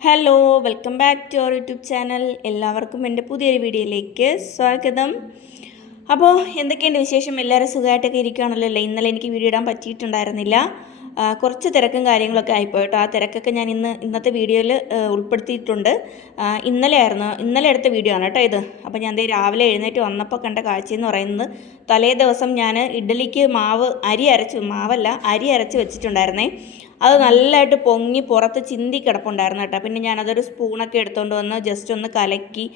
Hello welcome back to our YouTube channel എല്ലാവർക്കും എന്റെ പുതിയൊരു വീഡിയോയിലേക്ക് സ്വാഗതം. അപ്പോൾ എന്തൊക്കെയുണ്ട് വിശേഷം? എല്ലാവരും സുഖമായിട്ടൊക്കെ ഇരിക്കുകയാണല്ലോ അല്ലേ? ഇന്നലെ എനിക്ക് വീഡിയോ ഇടാൻ പറ്റിയിട്ടുണ്ടായിരുന്നില്ല. കുറച്ച് തിരക്കും കാര്യങ്ങളൊക്കെ ആയിപ്പോയി കേട്ടോ ആ തിരക്കൊക്കെ ഞാൻ ഇന്ന് ഇന്നത്തെ വീഡിയോയിൽ ഉൾപ്പെടുത്തിയിട്ടുണ്ട്. ഇന്നലെ ആയിരുന്നു ഇന്നലെ എടുത്ത വീഡിയോ ആണ് കേട്ടോ ഇത്. അപ്പോൾ ഞാൻ ദേ രാവിലെ എഴുന്നേറ്റ് വന്നപ്പോൾ കണ്ട കാഴ്ചയെന്ന് പറയുന്നത് തലേ ദിവസം ഞാൻ ഇഡ്ഡലിക്ക് മാവ് അരി അരച്ച് മാവല്ല അരി അരച്ച് വെച്ചിട്ടുണ്ടായിരുന്നേ. അത് നല്ലതായിട്ട് പൊങ്ങി പുറത്ത് ചിന്തി കിടപ്പുണ്ടായിരുന്നു കേട്ടോ. പിന്നെ ഞാനതൊരു സ്പൂണൊക്കെ എടുത്തുകൊണ്ട് വന്ന് ജസ്റ്റ് ഒന്ന് കലക്കി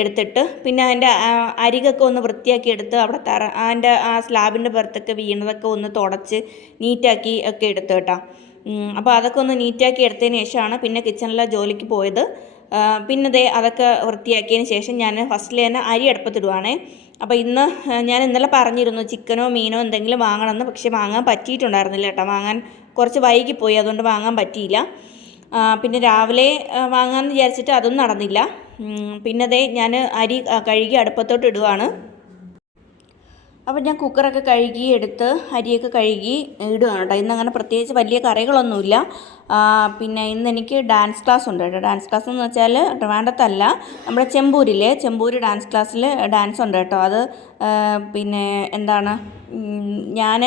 എടുത്തിട്ട് പിന്നെ അതിന്റെ അരികൊക്കെ ഒന്ന് വൃത്തിയാക്കി എടുത്ത് അവിടെ തറ അതിന്റെ ആ സ്ലാബിന്റെ പുറത്തൊക്കെ വീണതൊക്കെ ഒന്ന് തുടച്ച് നീറ്റാക്കി ഒക്കെ എടുത്തു കേട്ടോ. അപ്പോൾ അതൊക്കെ ഒന്ന് നീറ്റാക്കി എടുത്തതിന് ശേഷമാണ് പിന്നെ കിച്ചണിലെ ജോലിക്ക് പോയത്. പിന്നെ ദേ അതൊക്കെ വൃത്തിയാക്കിയതിന് ശേഷം ഞാൻ ഫസ്റ്റിൽ തന്നെ അരി അടുപ്പത്തിടുവാണേ. അപ്പോൾ ഇന്ന് ഞാൻ ഇന്നലെ പറഞ്ഞിരുന്നു ചിക്കനോ മീനോ എന്തെങ്കിലും വാങ്ങണമെന്ന് പക്ഷേ വാങ്ങാൻ പറ്റിയിട്ടുണ്ടായിരുന്നില്ല കേട്ടോ. വാങ്ങാൻ കുറച്ച് വൈകിപ്പോയി അതുകൊണ്ട് വാങ്ങാൻ പറ്റിയില്ല. പിന്നെ രാവിലെ വാങ്ങാമെന്ന് വിചാരിച്ചിട്ട് അതും നടന്നില്ല. പിന്നെ അതേ ഞാൻ അരി കഴുകി അടുപ്പത്തോട്ട് ഇടുവാണ്. അപ്പോൾ ഞാൻ കുക്കറൊക്കെ കഴുകി എടുത്ത് അരിയൊക്കെ കഴുകി ഇടുകയാണ് കേട്ടോ. ഇന്ന് അങ്ങനെ പ്രത്യേകിച്ച് വലിയ കറികളൊന്നുമില്ല. പിന്നെ ഇന്ന് എനിക്ക് ഡാൻസ് ക്ലാസ് ഉണ്ട് കേട്ടോ. ഡാൻസ് ക്ലാസ് എന്ന് വെച്ചാൽ ട്രിവാൻഡത്തല്ല നമ്മുടെ ചെമ്പൂരിലെ ചെമ്പൂര് ഡാൻസ് ക്ലാസ്സിൽ ഡാൻസ് ഉണ്ട് കേട്ടോ. അത് പിന്നെ എന്താണ് ഞാൻ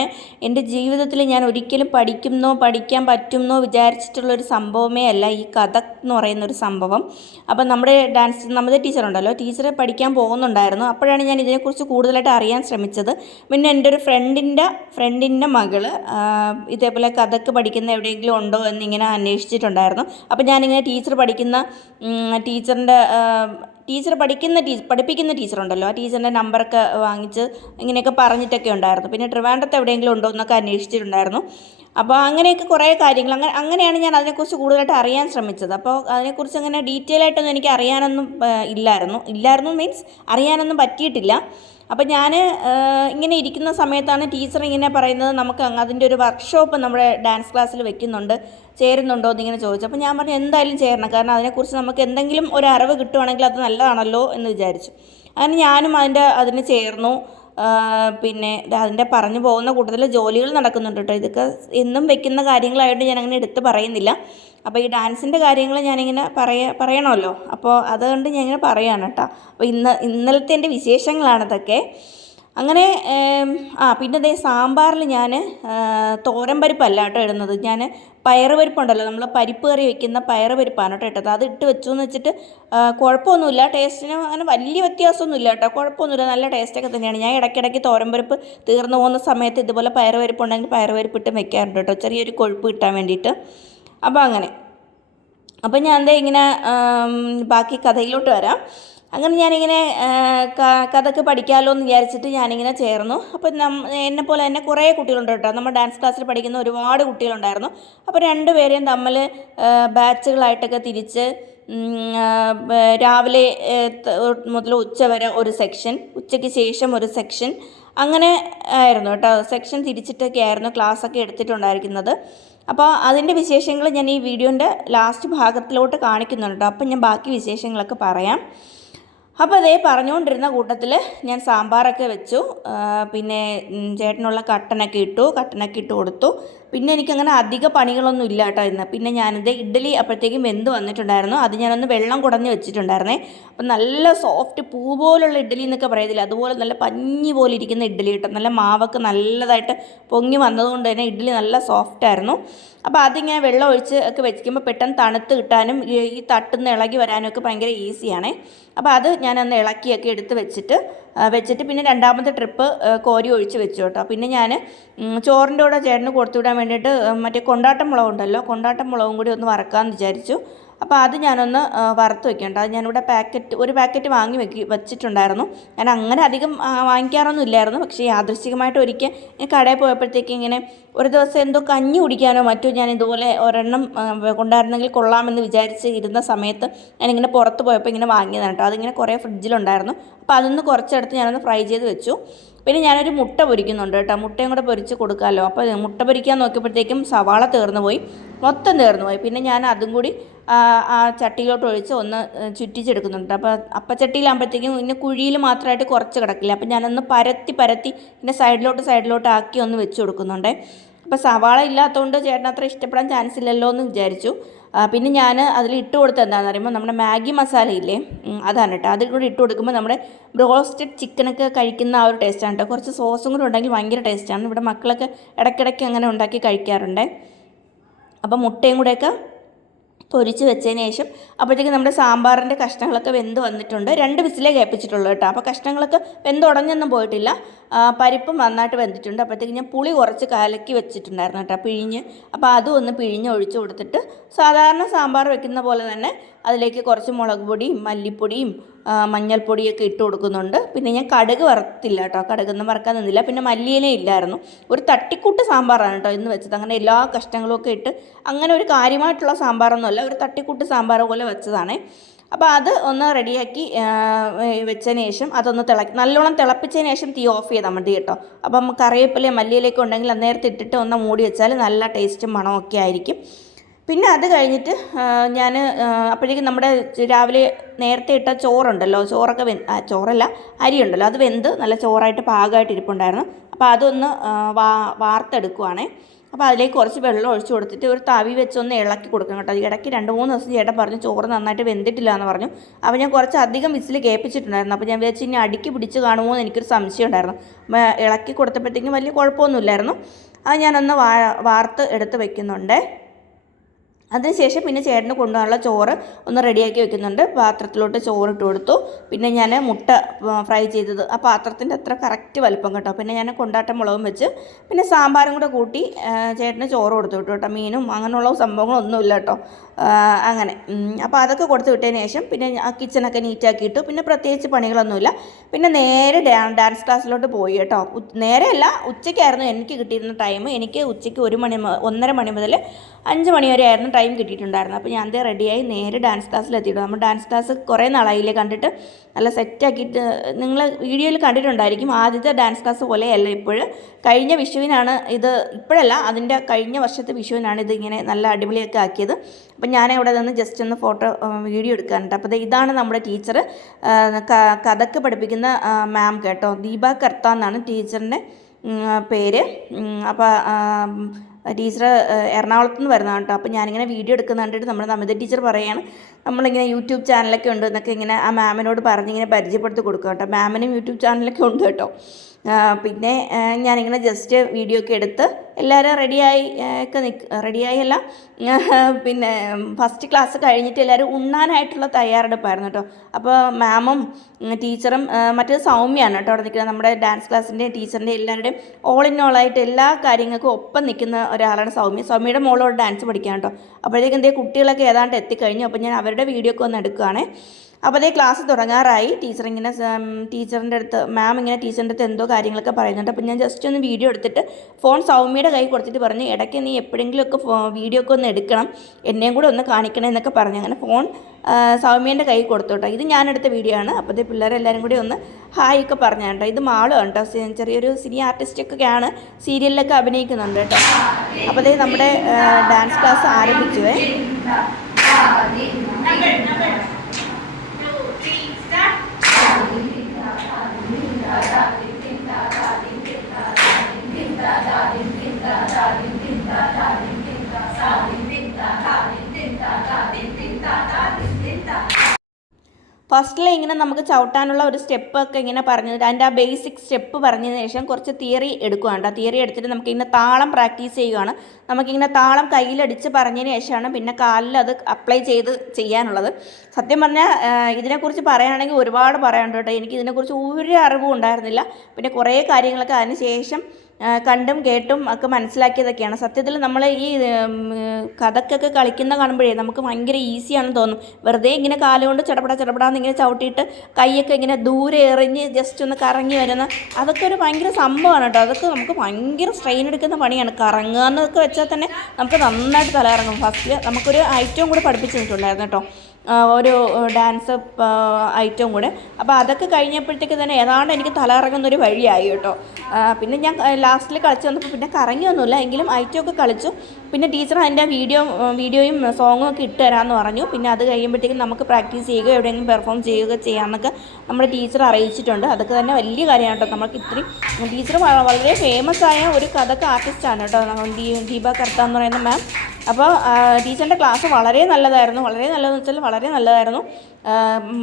എന്റെ ജീവിതത്തിൽ ഞാൻ ഒരിക്കലും പഠിക്കുന്നോ പഠിക്കാൻ പറ്റുമെന്നോ വിചാരിച്ചിട്ടുള്ളൊരു സംഭവമേ അല്ല ഈ കഥക് എന്ന് പറയുന്നൊരു സംഭവം. അപ്പം നമ്മുടെ ഡാൻസ് നമ്മുടെ ടീച്ചറുണ്ടല്ലോ ടീച്ചർ പഠിക്കാൻ പോകുന്നുണ്ടായിരുന്നു. അപ്പോഴാണ് ഞാൻ ഇതിനെക്കുറിച്ച് കൂടുതലായിട്ട് അറിയാൻ ശ്രമിച്ചത്. പിന്നെ എന്റെ ഒരു ഫ്രണ്ടിന്റെ ഫ്രണ്ടിന്റെ മകൾ ഇതേപോലെ കഥക്ക് പഠിക്കുന്ന എവിടെയെങ്കിലും ഉണ്ടോ എന്നിങ്ങനെ അന്വേഷിച്ചിട്ടുണ്ടായിരുന്നു. അപ്പം ഞാനിങ്ങനെ ടീച്ചർ പഠിക്കുന്ന ടീച്ചറിന്റെ ടീച്ചർ പഠിക്കുന്ന ടീ പഠിപ്പിക്കുന്ന ടീച്ചറുണ്ടല്ലോ. ആ ടീച്ചറിന്റെ നമ്പറൊക്കെ വാങ്ങിച്ച് ഇങ്ങനെയൊക്കെ പറഞ്ഞിട്ടൊക്കെ ഉണ്ടായിരുന്നു. പിന്നെ ട്രിവാൻഡ്രത്ത് എവിടെയെങ്കിലും ഉണ്ടോ എന്നൊക്കെ അന്വേഷിച്ചിട്ടുണ്ടായിരുന്നു. അപ്പോൾ അങ്ങനെയൊക്കെ കുറേ കാര്യങ്ങൾ അങ്ങനെ അങ്ങനെയാണ് ഞാൻ അതിനെക്കുറിച്ച് കൂടുതലായിട്ട് അറിയാൻ ശ്രമിച്ചത്. അപ്പോൾ അതിനെക്കുറിച്ച് അങ്ങനെ ഡീറ്റെയിൽ ആയിട്ടൊന്നും എനിക്ക് അറിയാനൊന്നും ഇല്ലായിരുന്നു. ഇല്ലായിരുന്നു മീൻസ് അറിയാനൊന്നും പറ്റിയിട്ടില്ല. അപ്പം ഞാൻ ഇങ്ങനെ ഇരിക്കുന്ന സമയത്താണ് ടീച്ചർ ഇങ്ങനെ പറയുന്നത് നമുക്ക് അതിന്റെ ഒരു വർക്ക്ഷോപ്പ് നമ്മുടെ ഡാൻസ് ക്ലാസ്സിൽ വെക്കുന്നുണ്ട് ചേരുന്നുണ്ടോ എന്നിങ്ങനെ ചോദിച്ചു. അപ്പോൾ ഞാൻ പറഞ്ഞു എന്തായാലും ചേരണം. കാരണം അതിനെക്കുറിച്ച് നമുക്ക് എന്തെങ്കിലും ഒരു അറിവ് കിട്ടുവാണെങ്കിൽ അത് നല്ലതാണല്ലോ എന്ന് വിചാരിച്ചു. അങ്ങനെ ഞാനും അതിന്റെ അതിന് ചേർന്നു. പിന്നെ അതിന്റെ പറഞ്ഞു പോകുന്ന കൂട്ടത്തിൽ ജോലികൾ നടക്കുന്നുണ്ട് കേട്ടോ. ഇതൊക്കെ എന്നും വെക്കുന്ന കാര്യങ്ങളായിട്ട് ഞാൻ അങ്ങനെ എടുത്ത് പറയുന്നില്ല. അപ്പോൾ ഈ ഡാൻസിന്റെ കാര്യങ്ങൾ ഞാനിങ്ങനെ പറയ പറയണമല്ലോ. അപ്പോൾ അതുകൊണ്ട് ഞാൻ ഇങ്ങനെ പറയാണ് കേട്ടോ. അപ്പോൾ ഇന്ന് ഇന്നലത്തെ എന്റെ വിശേഷങ്ങളാണ് ഇതൊക്കെ. അങ്ങനെ ആ പിന്നെ ദേ സാമ്പാറിൽ ഞാൻ തോരൻ പരിപ്പല്ല കേട്ടോ ഇടുന്നത്. ഞാൻ പയറ് പരിപ്പുണ്ടല്ലോ നമ്മൾ പരിപ്പ് കറി വെക്കുന്ന പയറ് പരിപ്പാണ് കേട്ടോ ഇട്ടത്. അത് ഇട്ട് വെച്ചു എന്ന് വെച്ചിട്ട് കുഴപ്പമൊന്നുമില്ല. ടേസ്റ്റിന് അങ്ങനെ വലിയ വ്യത്യാസമൊന്നുമില്ല കേട്ടോ. കുഴപ്പമൊന്നുമില്ല. നല്ല ടേസ്റ്റൊക്കെ തന്നെയാണ്. ഞാൻ ഇടയ്ക്കിടയ്ക്ക് തോരൻ പരിപ്പ് തീർന്നു പോകുന്ന സമയത്ത് ഇതുപോലെ പയറ് പരിപ്പ് ഉണ്ടെങ്കിൽ പയറ് പരിപ്പ് ഇട്ട് വെക്കാറുണ്ട് കേട്ടോ. ചെറിയൊരു കൊഴുപ്പ് കിട്ടാൻ വേണ്ടിയിട്ട്. അപ്പോൾ അങ്ങനെ. അപ്പം ഞാൻ എന്താ ഇങ്ങനെ ബാക്കി കഥയിലോട്ട് വരാം. അങ്ങനെ ഞാനിങ്ങനെ കഥക്ക് പഠിക്കാമല്ലോ എന്ന് വിചാരിച്ചിട്ട് ഞാനിങ്ങനെ ചേർന്നു. അപ്പോൾ എന്നെ പോലെ തന്നെ കുറേ കുട്ടികളുണ്ട് കേട്ടോ നമ്മുടെ ഡാൻസ് ക്ലാസ്സിൽ പഠിക്കുന്ന ഒരുപാട് കുട്ടികളുണ്ടായിരുന്നു. അപ്പോൾ രണ്ടുപേരെയും തമ്മിൽ ബാച്ചുകളായിട്ടൊക്കെ തിരിച്ച് രാവിലെ മുതൽ ഉച്ച വരെ ഒരു സെക്ഷൻ ഉച്ചയ്ക്ക് ശേഷം ഒരു സെക്ഷൻ അങ്ങനെ ആയിരുന്നു കേട്ടോ. സെക്ഷൻ തിരിച്ചിട്ടൊക്കെ ആയിരുന്നു ക്ലാസ്സൊക്കെ എടുത്തിട്ടുണ്ടായിരിക്കുന്നത്. അപ്പോൾ അതിന്റെ വിശേഷങ്ങൾ ഞാൻ ഈ വീഡിയോന്റെ ലാസ്റ്റ് ഭാഗത്തിലോട്ട് കാണിക്കുന്നുണ്ട് കേട്ടോ. അപ്പം ഞാൻ ബാക്കി വിശേഷങ്ങളൊക്കെ പറയാം. അപ്പോൾ അതേ പറഞ്ഞുകൊണ്ടിരുന്ന കൂട്ടത്തിൽ ഞാൻ സാമ്പാറൊക്കെ വെച്ചു. പിന്നെ ചേട്ടനുള്ള കട്ടനൊക്കെ ഇട്ടു. കട്ടനൊക്കെ ഇട്ട് കൊടുത്തു. പിന്നെ എനിക്കങ്ങനെ അധിക പണികളൊന്നും ഇല്ല കേട്ടോ ഇന്ന്. പിന്നെ ഞാനിത് ഇഡ്ഡലി അപ്പോഴത്തേക്കും വെന്ത് വന്നിട്ടുണ്ടായിരുന്നു. അത് ഞാനൊന്ന് വെള്ളം കുടഞ്ഞ് വെച്ചിട്ടുണ്ടായിരുന്നേ. അപ്പം നല്ല സോഫ്റ്റ് പൂ പോലുള്ള ഇഡ്ഡലി എന്നൊക്കെ പറയത്തില്ല? അതുപോലെ നല്ല പഞ്ഞി പോലെ ഇരിക്കുന്ന ഇഡ്ഡലി കിട്ടും. നല്ല മാവൊക്കെ നല്ലതായിട്ട് പൊങ്ങി വന്നതുകൊണ്ട് തന്നെ ഇഡ്ഡലി നല്ല സോഫ്റ്റ് ആയിരുന്നു. അപ്പോൾ അതിങ്ങനെ വെള്ളം ഒഴിച്ച് ഒക്കെ വെച്ചിരിക്കുമ്പോൾ പെട്ടെന്ന് തണുത്ത് കിട്ടാനും ഈ തട്ടുന്ന ഇളകി വരാനും ഒക്കെ ഭയങ്കര ഈസിയാണേ. അപ്പോൾ അത് ഞാനന്ന് ഇളക്കിയൊക്കെ എടുത്ത് വെച്ചിട്ട് വെച്ചിട്ട് പിന്നെ രണ്ടാമത്തെ ട്രിപ്പ് കോരി ഒഴിച്ച് വെച്ചു കേട്ടോ. പിന്നെ ഞാൻ ചോറിന്റെ കൂടെ ചേട്ടന് കൊടുത്തു വിടാൻ വേണ്ടിയിട്ട് മറ്റേ കൊണ്ടാട്ടം മുളകുണ്ടല്ലോ കൊണ്ടാട്ടം മുളകും കൂടി ഒന്ന് വറക്കാമെന്ന് വിചാരിച്ചു. അപ്പോൾ അത് ഞാനൊന്ന് വറുത്ത് വെക്കണ്ട അത് ഞാനിവിടെ പാക്കറ്റ് ഒരു പാക്കറ്റ് വാങ്ങി വെക്കി വെച്ചിട്ടുണ്ടായിരുന്നു. ഞാൻ അങ്ങനെ അധികം വാങ്ങിക്കാറൊന്നും ഇല്ലായിരുന്നു. പക്ഷേ യാദൃശ്ചികമായിട്ട് ഒരിക്കൽ ഞാൻ കടയിൽ പോയപ്പോഴത്തേക്ക് ഇങ്ങനെ ഒരു ദിവസം എന്തോ കഞ്ഞി കുടിക്കാനോ മറ്റോ ഞാൻ ഇതുപോലെ ഒരെണ്ണം കൊണ്ടായിരുന്നെങ്കിൽ കൊള്ളാമെന്ന് വിചാരിച്ച് ഇരുന്ന സമയത്ത് ഞാനിങ്ങനെ പുറത്ത് പോയപ്പോൾ ഇങ്ങനെ വാങ്ങിയതാണ് കേട്ടോ. അതിങ്ങനെ കുറേ ഫ്രിഡ്ജിലുണ്ടായിരുന്നു. അപ്പോൾ അതൊന്ന് കുറച്ചെടുത്ത് ഞാനൊന്ന് ഫ്രൈ ചെയ്ത് വെച്ചു. പിന്നെ ഞാനൊരു മുട്ട പൊരിക്കുന്നുണ്ട് കേട്ടോ. മുട്ടയും കൂടെ പൊരിച്ച് കൊടുക്കാമല്ലോ. അപ്പോൾ മുട്ട പൊരിക്കാൻ നോക്കിയപ്പോഴത്തേക്കും സവാള തീർന്നു പോയി മൊത്തം തീർന്നു പോയി പിന്നെ ഞാൻ അതും കൂടി ആ, ആ ചട്ടിയിലോട്ട് ഒഴിച്ച് ഒന്ന് ചുറ്റിച്ചെടുക്കുന്നുണ്ട്. അപ്പോൾ അപ്പച്ചട്ടിയിലാകുമ്പോഴത്തേക്കും പിന്നെ കുഴിയിൽ മാത്രമായിട്ട് കുറച്ച് കിടക്കില്ല. അപ്പോൾ ഞാനൊന്ന് പരത്തി പരത്തി പിന്നെ സൈഡിലോട്ട് സൈഡിലോട്ട് ആക്കി ഒന്ന് വെച്ച് കൊടുക്കുന്നുണ്ട്. അപ്പോൾ സവാള ഇല്ലാത്തതുകൊണ്ട് ചേട്ടൻ അത്ര ഇഷ്ടപ്പെടാൻ ചാൻസ് ഇല്ലല്ലോ എന്ന് വിചാരിച്ചു. പിന്നെ ഞാൻ അതിൽ ഇട്ട് കൊടുത്ത എന്താണെന്ന് പറയുമ്പോൾ നമ്മുടെ മാഗി മസാല ഇല്ലേ? അതാണ് കേട്ടോ അതിൽ കൂടി ഇട്ട് കൊടുക്കുമ്പോൾ നമ്മുടെ ബ്രോസ്റ്റഡ് ചിക്കനൊക്കെ കഴിക്കുന്ന ആ ഒരു ടേസ്റ്റാണ് കേട്ടോ കുറച്ച് സോസും കൂടി ഉണ്ടെങ്കിൽ ഭയങ്കര ടേസ്റ്റാണ് ഇവിടെ മക്കളൊക്കെ ഇടയ്ക്കിടയ്ക്ക് അങ്ങനെ ഉണ്ടാക്കി കഴിക്കാറുണ്ട്. അപ്പോൾ മുട്ടയും കൂടെയൊക്കെ പൊരിച്ച് വെച്ചതിന് ശേഷം അപ്പോഴത്തേക്ക് നമ്മുടെ സാമ്പാറിന്റെ കഷ്ണങ്ങളൊക്കെ വെന്ത് വന്നിട്ടുണ്ട്. രണ്ട് വിസിലേ കേൾപ്പിച്ചിട്ടുള്ളൂ കേട്ടോ. അപ്പോൾ കഷ്ണങ്ങളൊക്കെ വെന്ത് ഉടഞ്ഞൊന്നും പോയിട്ടില്ല. പരിപ്പും നന്നായിട്ട് വെന്തിട്ടുണ്ട്. അപ്പോഴത്തേക്ക് ഞാൻ പുളി കുറച്ച് കലക്കി വെച്ചിട്ടുണ്ടായിരുന്നു കേട്ടോ പിഴിഞ്ഞ്. അപ്പോൾ അതും ഒന്ന് പിഴിഞ്ഞ് ഒഴിച്ചു കൊടുത്തിട്ട് സാധാരണ സാമ്പാർ വെക്കുന്ന പോലെ തന്നെ അതിലേക്ക് കുറച്ച് മുളക് പൊടിയും മല്ലിപ്പൊടിയും മഞ്ഞൾപ്പൊടിയൊക്കെ ഇട്ട് കൊടുക്കുന്നുണ്ട്. പിന്നെ ഞാൻ കടുക് വറുത്തില്ല കേട്ടോ. കടുകൊന്നും വറക്കാൻ നിന്നില്ല. പിന്നെ മല്ലിയില ഇല്ലായിരുന്നു. ഒരു തട്ടിക്കൂട്ട് സാമ്പാറാണ് കേട്ടോ ഇന്ന് വെച്ചത്. അങ്ങനെ എല്ലാ കഷ്ണങ്ങളും ഒക്കെ ഇട്ട് അങ്ങനെ ഒരു കാര്യമായിട്ടുള്ള സാമ്പാറൊന്നുമല്ല ഒരു തട്ടിക്കൂട്ട് സാമ്പാർ പോലെ വെച്ചതാണേ. അപ്പോൾ അത് ഒന്ന് റെഡിയാക്കി വെച്ചതിന് ശേഷം അതൊന്ന് തിള നല്ലോണം തിളപ്പിച്ചതിന് ശേഷം തീ ഓഫ് ചെയ്താൽ മതി കേട്ടോ. അപ്പം കറിവേപ്പിലയും മല്ലിയിലേക്ക് ഉണ്ടെങ്കിൽ അന്നേരത്തെ ഇട്ടിട്ട് ഒന്ന് മൂടി വെച്ചാൽ നല്ല ടേസ്റ്റും മണമൊക്കെ ആയിരിക്കും. പിന്നെ അത് കഴിഞ്ഞിട്ട് ഞാൻ അപ്പോഴേക്കും നമ്മുടെ രാവിലെ നേരത്തെ ഇട്ട ചോറുണ്ടല്ലോ ചോറൊക്കെ വെ ആ, ചോറല്ല അരിയുണ്ടല്ലോ അത് വെന്ത് നല്ല ചോറായിട്ട് പാകമായിട്ട് ഇരിപ്പുണ്ടായിരുന്നു. അപ്പോൾ അതൊന്ന് വാ വാർത്തെടുക്കുവാണേ. അപ്പോൾ അതിലേക്ക് കുറച്ച് വെള്ളം ഒഴിച്ച് കൊടുത്തിട്ട് ഒരു തവി വെച്ചൊന്ന് ഇളക്കി കൊടുക്കണം കേട്ടോ. ഇടയ്ക്ക് രണ്ട് മൂന്ന് ദിവസം ചേട്ടൻ പറഞ്ഞു ചോറ് നന്നായിട്ട് വെന്തിട്ടില്ല എന്ന് പറഞ്ഞു. അപ്പോൾ ഞാൻ കുറച്ച് അധികം വിസിൽ കേൾപ്പിച്ചിട്ടുണ്ടായിരുന്നു. അപ്പോൾ ഞാൻ വിചാരിച്ചു ഇനി അടുക്കി പിടിച്ച് കാണുമോ എന്ന് എനിക്കൊരു സംശയം ഉണ്ടായിരുന്നു. ഇളക്കി കൊടുത്തപ്പോഴത്തേക്കും വലിയ കുഴപ്പമൊന്നുമില്ലായിരുന്നു. അത് ഞാനൊന്ന് വാ വാർത്ത് എടുത്ത് വെക്കുന്നുണ്ട്. അതിനുശേഷം പിന്നെ ചേട്ടന് കൊണ്ടുപോകാനുള്ള ചോറ് ഒന്ന് റെഡിയാക്കി വെക്കുന്നുണ്ട്. പാത്രത്തിലോട്ട് ചോറ് ഇട്ട് കൊടുത്തു. പിന്നെ ഞാൻ മുട്ട ഫ്രൈ ചെയ്തത്. ആ പാത്രത്തിന്റെ അത്ര കറക്റ്റ് വലിപ്പം കേട്ടോ. പിന്നെ ഞാൻ കൊണ്ടാട്ടം മുളകും വെച്ച് പിന്നെ സാമ്പാറും കൂടെ കൂട്ടി ചേട്ടന് ചോറ് കൊടുത്തു വിട്ടു കേട്ടോ. മീനും അങ്ങനെയുള്ള സംഭവങ്ങളൊന്നുമില്ല കേട്ടോ. അങ്ങനെ. അപ്പോൾ അതൊക്കെ കൊടുത്തു വിട്ടതിന് ശേഷം പിന്നെ ആ കിച്ചണൊക്കെ നീറ്റാക്കിയിട്ടു. പിന്നെ പ്രത്യേകിച്ച് പണികളൊന്നുമില്ല. പിന്നെ നേരെ ഡാൻസ് ക്ലാസ്സിലോട്ട് പോയി കേട്ടോ. നേരെയല്ല ഉച്ചയ്ക്കായിരുന്നു എനിക്ക് കിട്ടിയിരുന്ന ടൈം. എനിക്ക് ഉച്ചയ്ക്ക് ഒരു മണി ഒന്നര മണി മുതൽ അഞ്ച് മണി വരെ ആയിരുന്നു ടൈം കിട്ടിയിട്ടുണ്ടായിരുന്നു അപ്പോൾ ഞാൻ റെഡിയായി നേരെ ഡാൻസ് ക്ലാസ്സിലെത്തിയിട്ടു നമ്മൾ ഡാൻസ് ക്ലാസ് കുറേ നാളായില്ലേ കണ്ടിട്ട്. നല്ല സെറ്റാക്കിയിട്ട് നിങ്ങൾ വീഡിയോയിൽ കണ്ടിട്ടുണ്ടായിരിക്കും ആദ്യത്തെ ഡാൻസ് ക്ലാസ് പോലെയല്ല ഇപ്പോൾ കഴിഞ്ഞ വിഷുവിനാണ് ഇത് ഇപ്പോഴല്ല അതിന്റെ കഴിഞ്ഞ വർഷത്തെ വിഷുവിനാണ് ഇത് ഇങ്ങനെ നല്ല അടിപൊളിയൊക്കെ ആക്കിയത്. അപ്പം ഞാൻ ഇവിടെ നിന്ന് ജസ്റ്റ് ഒന്ന് ഫോട്ടോ വീഡിയോ എടുക്കാനുണ്ട്. അപ്പോൾ ഇതാണ് നമ്മുടെ ടീച്ചർ കഥക്ക് പഠിപ്പിക്കുന്ന മാം കേട്ടോ. ദീപ കർത്ത എന്നാണ് ടീച്ചറിന്റെ പേര്. അപ്പോൾ ടീച്ചർ എറണാകുളത്ത് നിന്ന് വരുന്നതാണ് കേട്ടോ. അപ്പോൾ ഞാനിങ്ങനെ വീഡിയോ എടുക്കുന്ന കണ്ടിട്ട് നമ്മുടെ നമിത ടീച്ചർ പറയുകയാണ് നമ്മളിങ്ങനെ യൂട്യൂബ് ചാനലൊക്കെ ഉണ്ട് എന്നൊക്കെ ഇങ്ങനെ ആ മാമിനോട് പറഞ്ഞിങ്ങനെ പരിചയപ്പെടുത്തി കൊടുക്കുക കേട്ടോ. മാമിനും യൂട്യൂബ് ചാനലൊക്കെ ഉണ്ട് കേട്ടോ. പിന്നെ ഞാനിങ്ങനെ ജസ്റ്റ് വീഡിയോ ഒക്കെ എടുത്ത് എല്ലാവരും റെഡിയായി ഒക്കെ നിൽക്ക് റെഡിയായി പിന്നെ ഫസ്റ്റ് ക്ലാസ് കഴിഞ്ഞിട്ട് എല്ലാവരും ഉണ്ണാനായിട്ടുള്ള തയ്യാറെടുപ്പായിരുന്നു കേട്ടോ. അപ്പോൾ മാമും ടീച്ചറും മറ്റേ സൗമ്യയാണ് കേട്ടോ അവിടെ നിൽക്കുന്നത്. നമ്മുടെ ഡാൻസ് ക്ലാസ്സിന്റെ ടീച്ചറിന്റെ എല്ലാവരുടെയും ഓൾ ഇൻ ഓൾ ആയിട്ട് എല്ലാ കാര്യങ്ങൾക്കും ഒപ്പം നിൽക്കുന്ന ഒരാളാണ് സൗമ്യ. സൗമ്യയുടെ മോളോട് ഡാൻസ് പഠിക്കാൻ കേട്ടോ. അപ്പോഴത്തേക്കും എന്തേ കുട്ടികളൊക്കെ ഏതാണ്ട് എത്തിക്കഴിഞ്ഞു. അപ്പോൾ ഞാൻ അവരുടെ വീഡിയോ ഒക്കെ ഒന്ന് എടുക്കുകയാണേ അപ്പോൾ അതേ ക്ലാസ് തുടങ്ങാറായി. ടീച്ചർ ഇങ്ങനെ ടീച്ചറിന്റെ അടുത്ത് മാം ഇങ്ങനെ ടീച്ചറിന്റെ അടുത്ത് എന്തോ കാര്യങ്ങളൊക്കെ പറയുന്നുണ്ട്. അപ്പോൾ ഞാൻ ജസ്റ്റ് ഒന്ന് വീഡിയോ എടുത്തിട്ട് ഫോൺ സൗമ്യയുടെ കൈ കൊടുത്തിട്ട് പറഞ്ഞു ഇടയ്ക്ക് നീ എപ്പോഴെങ്കിലുമൊക്കെ വീഡിയോ ഒക്കെ ഒന്ന് എടുക്കണം. എന്നെയും കൂടെ ഒന്ന് കാണിക്കണം എന്നൊക്കെ പറഞ്ഞു. അങ്ങനെ ഫോൺ സൗമ്യേന്റെ കൈ കൊടുത്തു കേട്ടോ. ഇത് ഞാനെടുത്ത വീഡിയോ ആണ്. അപ്പോൾ ഇത് പിള്ളേരെല്ലാവരും കൂടി ഒന്ന് ഹായ് ഒക്കെ പറഞ്ഞു കേട്ടോ. ഇത് മാളും കേട്ടോ. ചെറിയൊരു സിനി ആർട്ടിസ്റ്റൊക്കെയാണ് സീരിയലിലൊക്കെ അഭിനയിക്കുന്നുണ്ട് കേട്ടോ. അപ്പോൾ അതേ നമ്മുടെ ഡാൻസ് ക്ലാസ് ആരംഭിച്ചുവേ ഫസ്റ്റിൽ ഇങ്ങനെ നമുക്ക് ചവിട്ടാനുള്ള ഒരു സ്റ്റെപ്പ് ഒക്കെ ഇങ്ങനെ പറഞ്ഞു. അതിന്റെ ആ ബേസിക് സ്റ്റെപ്പ് പറഞ്ഞതിന് ശേഷം കുറച്ച് തിയറി എടുക്കുകയാണ് തിയറി എടുത്തിട്ട് നമുക്ക് ഇങ്ങനെ താളം പ്രാക്ടീസ് ചെയ്യുകയാണ്. നമുക്കിങ്ങനെ താളം കയ്യിലടിച്ച് പറഞ്ഞതിന് ശേഷമാണ് പിന്നെ കാലിൽ അത് അപ്ലൈ ചെയ്ത് ചെയ്യാനുള്ളത്. സത്യം പറഞ്ഞാൽ ഇതിനെക്കുറിച്ച് പറയുകയാണെങ്കിൽ ഒരുപാട് പറയാനുണ്ട് കേട്ടോ. എനിക്ക് ഇതിനെക്കുറിച്ച് ഒരു അറിവും ഉണ്ടായിരുന്നില്ല. പിന്നെ കുറേ കാര്യങ്ങളൊക്കെ അതിന് ശേഷം കണ്ടും കേട്ടും ഒക്കെ മനസ്സിലാക്കിയതൊക്കെയാണ്. സത്യത്തിൽ നമ്മൾ ഈ കഥക്കൊക്കെ കളിക്കുന്ന കാണുമ്പോഴേ നമുക്ക് ഭയങ്കര ഈസിയാണെന്ന് തോന്നും. വെറുതെ ഇങ്ങനെ കാലുകൊണ്ട് ചടപടാ ചടപടാന്ന് ഇങ്ങനെ ചവിട്ടിയിട്ട് കൈയൊക്കെ ഇങ്ങനെ ദൂരെ എറിഞ്ഞ് ജസ്റ്റ് ഒന്ന് കറങ്ങി വരുന്ന അതൊക്കെ ഒരു ഭയങ്കര സംഭവമാണ് കേട്ടോ. അതൊക്കെ നമുക്ക് ഭയങ്കര സ്ട്രെയിൻ എടുക്കുന്ന പണിയാണ്. കറങ്ങുക എന്നൊക്കെ വെച്ചാൽ തന്നെ നമുക്ക് നന്നായിട്ട് തലകറങ്ങും. ഫസ്റ്റ് നമുക്കൊരു ഐറ്റവും കൂടി പഠിപ്പിച്ചിട്ടുണ്ടായിരുന്നു കേട്ടോ. ഒരു ഡാൻസ് ഐറ്റവും കൂടെ. അപ്പോൾ അതൊക്കെ കഴിഞ്ഞപ്പോഴത്തേക്ക് തന്നെ ഏതാണ്ട് എനിക്ക് തല ഇറങ്ങുന്ന ഒരു വഴിയായി കേട്ടോ. പിന്നെ ഞാൻ ലാസ്റ്റിൽ കളിച്ച് വന്നപ്പോൾ പിന്നെ കറങ്ങിയൊന്നുമില്ല. എങ്കിലും ഐറ്റം ഒക്കെ കളിച്ചു. പിന്നെ ടീച്ചർ അതിന്റെ വീഡിയോ വീഡിയോയും സോങ്ങും ഒക്കെ ഇട്ട് തരാമെന്ന് പറഞ്ഞു. പിന്നെ അത് കഴിയുമ്പോഴത്തേക്കും നമുക്ക് പ്രാക്ടീസ് ചെയ്യുക എവിടെയെങ്കിലും പെർഫോം ചെയ്യുക ചെയ്യാമെന്നൊക്കെ നമ്മുടെ ടീച്ചർ അറിയിച്ചിട്ടുണ്ട്. അതൊക്കെ തന്നെ വലിയ കാര്യമാണ് കേട്ടോ. നമുക്ക് ഇത്രയും ടീച്ചർ വളരെ ഫേമസ് ആയ ഒരു കഥക്ക് ആർട്ടിസ്റ്റാണ് കേട്ടോ ദീപ കർത്ത എന്ന് പറയുന്ന മാം അപ്പോൾ ടീച്ചറിന്റെ ക്ലാസ് വളരെ നല്ലതായിരുന്നു. വളരെ നല്ലതെന്ന് വെച്ചാൽ വളരെ നല്ലതായിരുന്നു.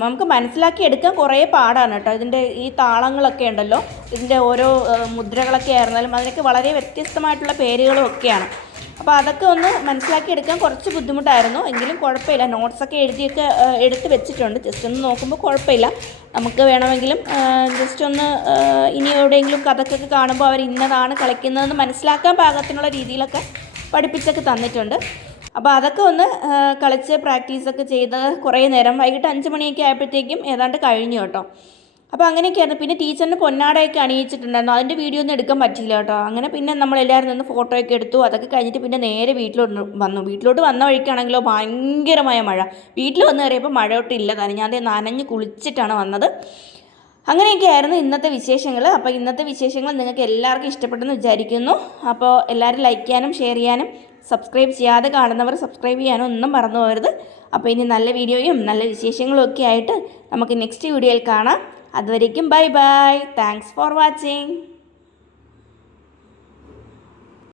നമുക്ക് മനസ്സിലാക്കി എടുക്കാൻ കുറേ പാടാണ് കേട്ടോ. ഇതിന്റെ ഈ താളങ്ങളൊക്കെ ഉണ്ടല്ലോ. ഇതിന്റെ ഓരോ മുദ്രകളൊക്കെ ആയിരുന്നാലും അതിനൊക്കെ വളരെ വ്യത്യസ്തമായിട്ടുള്ള പേരുകളും ഒക്കെയാണ്. അപ്പോൾ അതൊക്കെ ഒന്ന് മനസ്സിലാക്കി എടുക്കാൻ കുറച്ച് ബുദ്ധിമുട്ടായിരുന്നു. എങ്കിലും കുഴപ്പമില്ല. നോട്ട്സൊക്കെ എഴുതിയൊക്കെ എടുത്ത് വെച്ചിട്ടുണ്ട്. ജസ്റ്റ് ഒന്ന് നോക്കുമ്പോൾ കുഴപ്പമില്ല. നമുക്ക് വേണമെങ്കിലും ജസ്റ്റ് ഒന്ന് ഇനി എവിടെയെങ്കിലും കഥക്കൊക്കെ കാണുമ്പോൾ അവർ ഇന്നതാണ് കളിക്കുന്നതെന്ന് മനസ്സിലാക്കാൻ പാകത്തിനുള്ള രീതിയിലൊക്കെ പഠിപ്പിച്ചൊക്കെ തന്നിട്ടുണ്ട്. അപ്പോൾ അതൊക്കെ ഒന്ന് കളിച്ച് പ്രാക്ടീസൊക്കെ ചെയ്ത് കുറേ നേരം വൈകിട്ട് അഞ്ച് മണിയൊക്കെ ആയപ്പോഴത്തേക്കും ഏതാണ്ട് കഴിഞ്ഞു കേട്ടോ. അപ്പോൾ അങ്ങനെയൊക്കെയായിരുന്നു. പിന്നെ ടീച്ചറിന് പൊന്നാടയൊക്കെ അണിയിച്ചിട്ടുണ്ടായിരുന്നു. അതിന്റെ വീഡിയോ ഒന്നും എടുക്കാൻ പറ്റിയില്ല കേട്ടോ. അങ്ങനെ പിന്നെ നമ്മൾ നമ്മളെല്ലാവരും നിന്ന് ഫോട്ടോയൊക്കെ എടുത്തു. അതൊക്കെ കഴിഞ്ഞിട്ട് പിന്നെ നേരെ വീട്ടിലോട്ട് വന്നു. വീട്ടിലോട്ട് വന്ന വഴിക്കാണെങ്കിലോ ഭയങ്കരമായ മഴ. വീട്ടിൽ വന്ന് കയറിയപ്പോൾ ഇല്ല. തന്നെ ഞാൻ നനഞ്ഞ് കുളിച്ചിട്ടാണ് വന്നത്. അങ്ങനെയൊക്കെയായിരുന്നു ഇന്നത്തെ വിശേഷങ്ങൾ അപ്പോൾ ഇന്നത്തെ വിശേഷങ്ങൾ നിങ്ങൾക്ക് എല്ലാവർക്കും ഇഷ്ടപ്പെട്ടെന്ന് വിചാരിക്കുന്നു. അപ്പോൾ എല്ലാവരും ലൈക്ക് ചെയ്യാനും ഷെയർ ചെയ്യാനും സബ്സ്ക്രൈബ് ചെയ്യാതെ കാണുന്നവർ സബ്സ്ക്രൈബ് ചെയ്യാനോ ഒന്നും മറന്നു പോകരുത്. അപ്പോൾ ഇനി നല്ല വീഡിയോയും നല്ല വിശേഷങ്ങളും ഒക്കെ ആയിട്ട് നമുക്ക് നെക്സ്റ്റ് വീഡിയോയിൽ കാണാം. അതുവരേക്കും bye bye. Thanks for watching